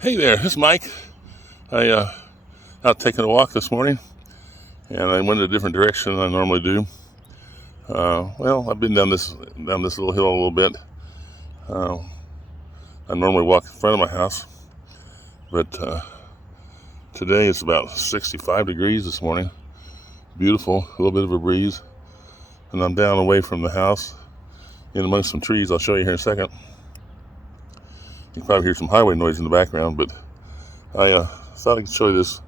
Hey there, this is Mike. I out taking a walk this morning, and I went in a different direction than I normally do. Well, I've been down this little hill a little bit. Uh, I normally walk in front of my house, but today it's about 65 degrees this morning. Beautiful, a little bit of a breeze, and I'm down away from the house, in amongst some trees. I'll show you here in a second. You can probably hear some highway noise in the background, but I thought I could show you this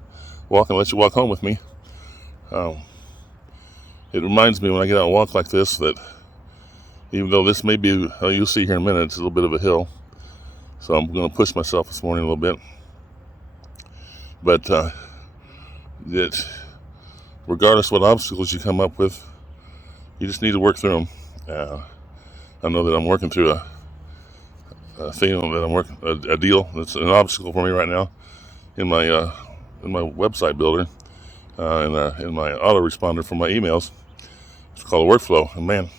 walk and let you walk home with me. Um, It reminds me when I get out and walk like this that even though this may be, you'll see here in a minute, it's a little bit of a hill. So I'm going to push myself this morning a little bit. But that regardless of what obstacles you come up with, you just need to work through them. I know that I'm working through a thing that I'm working, a deal that's an obstacle for me right now in my website builder, in my autoresponder for my emails. It's called a workflow, and man,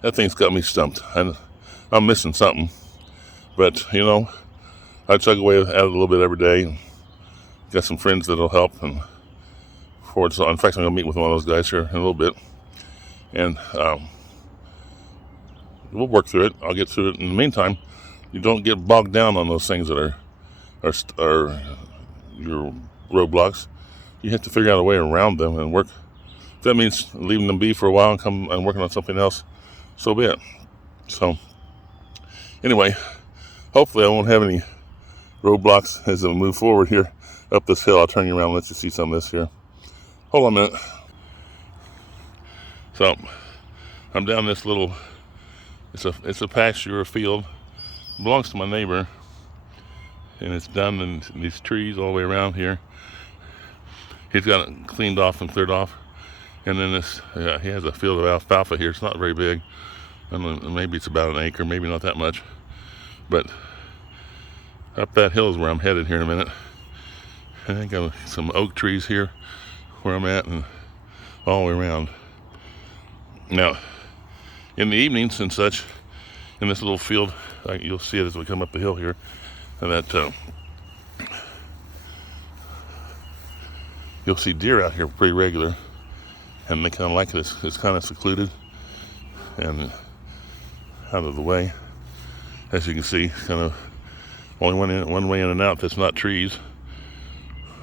that thing's got me stumped. And I'm missing something, but I chug away at it a little bit every day. Got some friends that'll help, and forward. So in fact, I'm gonna meet with one of those guys here in a little bit, and we'll work through it. I'll get through it. In the meantime, you don't get bogged down on those things that are your roadblocks. You have to figure out a way around them and work. If that means leaving them be for a while and come and working on something else, so be it. So anyway, hopefully I won't have any roadblocks as I move forward here up this hill. I'll turn you around and let you see some of this here. Hold on a minute. So I'm down this little, it's a pasture or a field. It belongs to my neighbor, and it's done in these trees all the way around here. He's got it cleaned off and cleared off. And then he has a field of alfalfa here. It's not very big. I don't know, maybe it's about an acre, maybe not that much. But up that hill is where I'm headed here in a minute. I think I got some oak trees here where I'm at, and all the way around. Now, in the evenings and such, in this little field, you'll see it as we come up the hill here, and that you'll see deer out here pretty regular, and they kind of like it. It's kind of secluded and out of the way. As you can see, kind of only one way in and out that's not trees.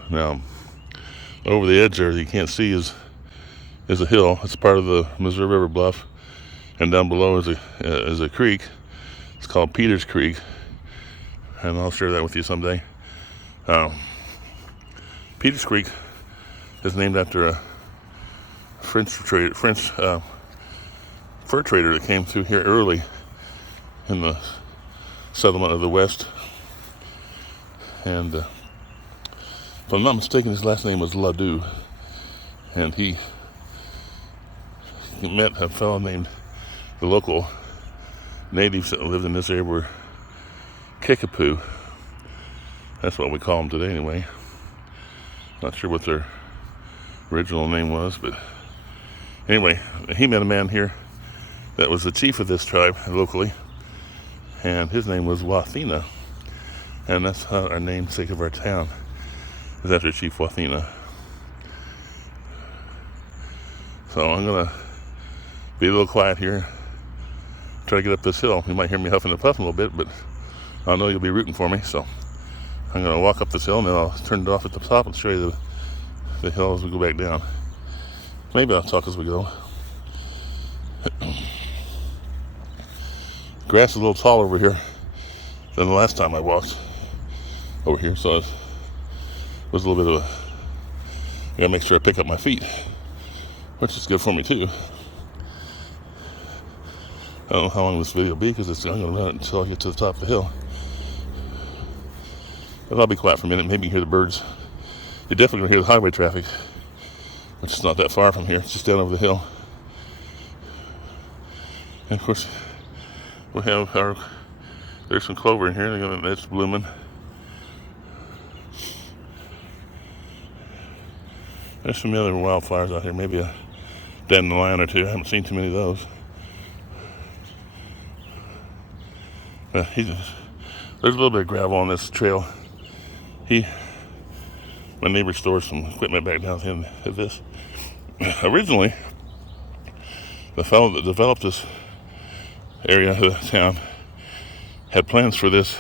Now, over the edge there, you can't see is a hill. It's part of the Missouri River Bluff, and down below is a creek. It's called Peters Creek, and I'll share that with you someday. Peters Creek is named after a French fur trader that came through here early in the settlement of the West. And if I'm not mistaken, his last name was Ladue, and he met a fellow named, the local natives that lived in this area were Kickapoo. That's what we call them today anyway. Not sure what their original name was, but anyway, he met a man here that was the chief of this tribe locally, and his name was Wathena, and that's how our namesake of our town is after Chief Wathena. So I'm gonna be a little quiet here, try to get up this hill. You might hear me huffing and puffing a little bit, but I know you'll be rooting for me, so I'm gonna walk up this hill, and then I'll turn it off at the top and show you the hill as we go back down. Maybe I'll talk as we go. Grass is a little taller over here than the last time I walked over here, so it was a little bit of I gotta make sure I pick up my feet, which is good for me too. I don't know how long this video will be, because I'm gonna run it until I get to the top of the hill. But I'll be quiet for a minute. Maybe you can hear the birds. You're definitely gonna hear the highway traffic, which is not that far from here. It's just down over the hill. And of course, we have there's some clover in here. That's blooming. There's some other wildflowers out here. Maybe a dandelion or two. I haven't seen too many of those. But There's a little bit of gravel on this trail. My neighbor stores some equipment back down at the end of this. Originally, the fellow that developed this area of the town had plans for this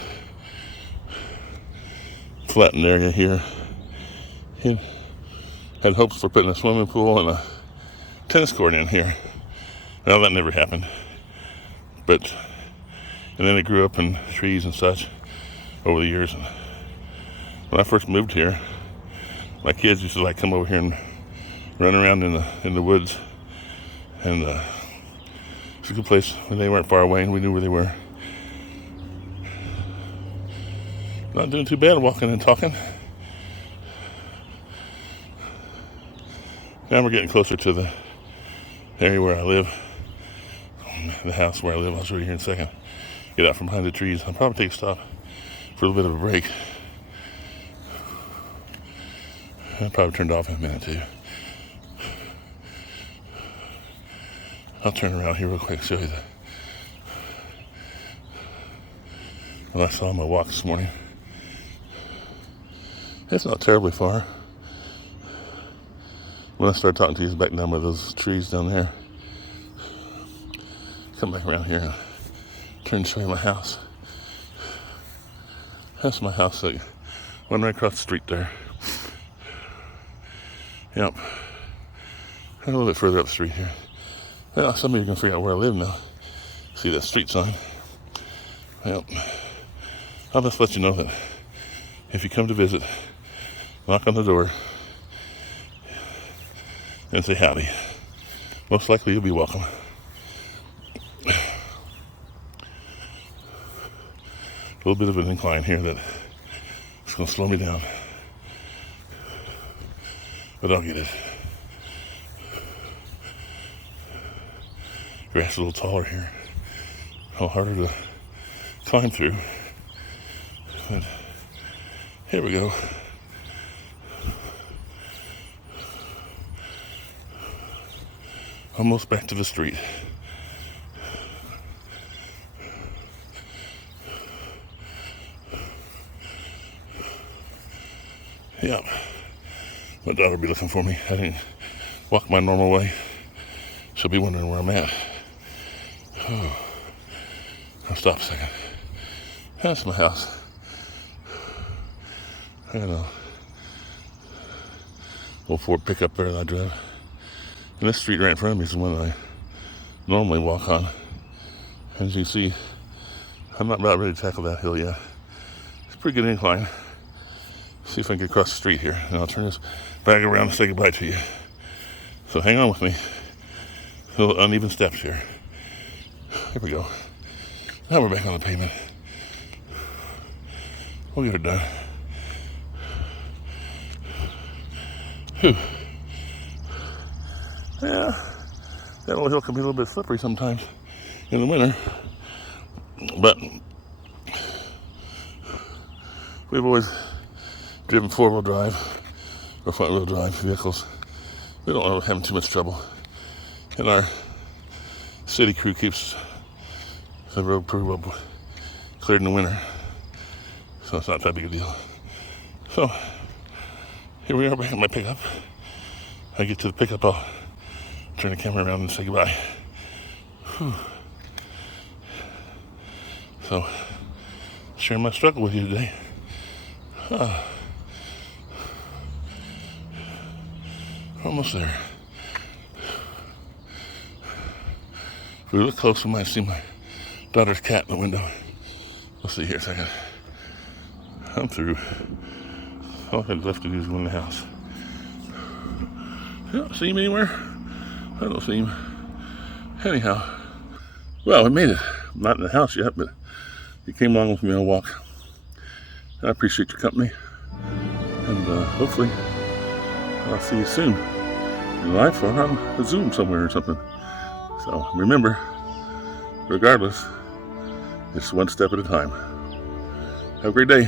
flattened area here. He had hopes for putting a swimming pool and a tennis court in here. Well, that never happened. And then it grew up in trees and such over the years. And when I first moved here, my kids used to like come over here and run around in the woods, and it's a good place when they weren't far away and we knew where they were. Not doing too bad walking and talking. Now we're getting closer to the area where I live, the house where I live. I'll show you here in a second. Get out from behind the trees. I'll probably take a stop for a little bit of a break. I probably turned off in a minute too. I'll turn around here real quick and show you what I saw on my walk this morning. It's not terribly far. When I started talking to you, it's back down by those trees down there. Come back around here and turn and show you my house. That's my house. Like, one right across the street there. Yep. A little bit further up the street here. Well, some of you are going to figure out where I live now. See that street sign? Well, I'll just let you know that if you come to visit, knock on the door and say howdy. Most likely you'll be welcome. A little bit of an incline here that is going to slow me down. But I'll get it. Grass is a little taller here. A little harder to climb through. But here we go. Almost back to the street. Yep. My daughter will be looking for me. I didn't walk my normal way. She'll be wondering where I'm at. Oh. I'll stop a second. That's my house. I got a little Ford pickup there that I drive. And this street right in front of me is the one I normally walk on. As you see, I'm not about ready to tackle that hill yet. It's a pretty good incline. See if I can get across the street here, and I'll turn this back around and say goodbye to you. So hang on with me. A little uneven steps here. Here we go. Now we're back on the pavement. We'll get it done. Whew. Yeah, that little hill can be a little bit slippery sometimes in the winter, but we've always driven four-wheel drive or front-wheel drive vehicles. We don't have too much trouble, and our city crew keeps the road pretty well cleared in the winter, so it's not that big a deal. So here we are back at my pickup. I get to the pickup, I'll turn the camera around and say goodbye. Whew. So, sharing my struggle with you today. Almost there. If we look close, we might see my daughter's cat in the window. We'll see here a second. I'm through. All I had left to do is go in the house. You don't see him anywhere? I don't see him. Anyhow, well, we made it. I'm not in the house yet, but you came along with me on a walk. I appreciate your company, and hopefully I'll see you soon in life or on a Zoom somewhere or something. So remember, regardless, it's one step at a time. Have a great day.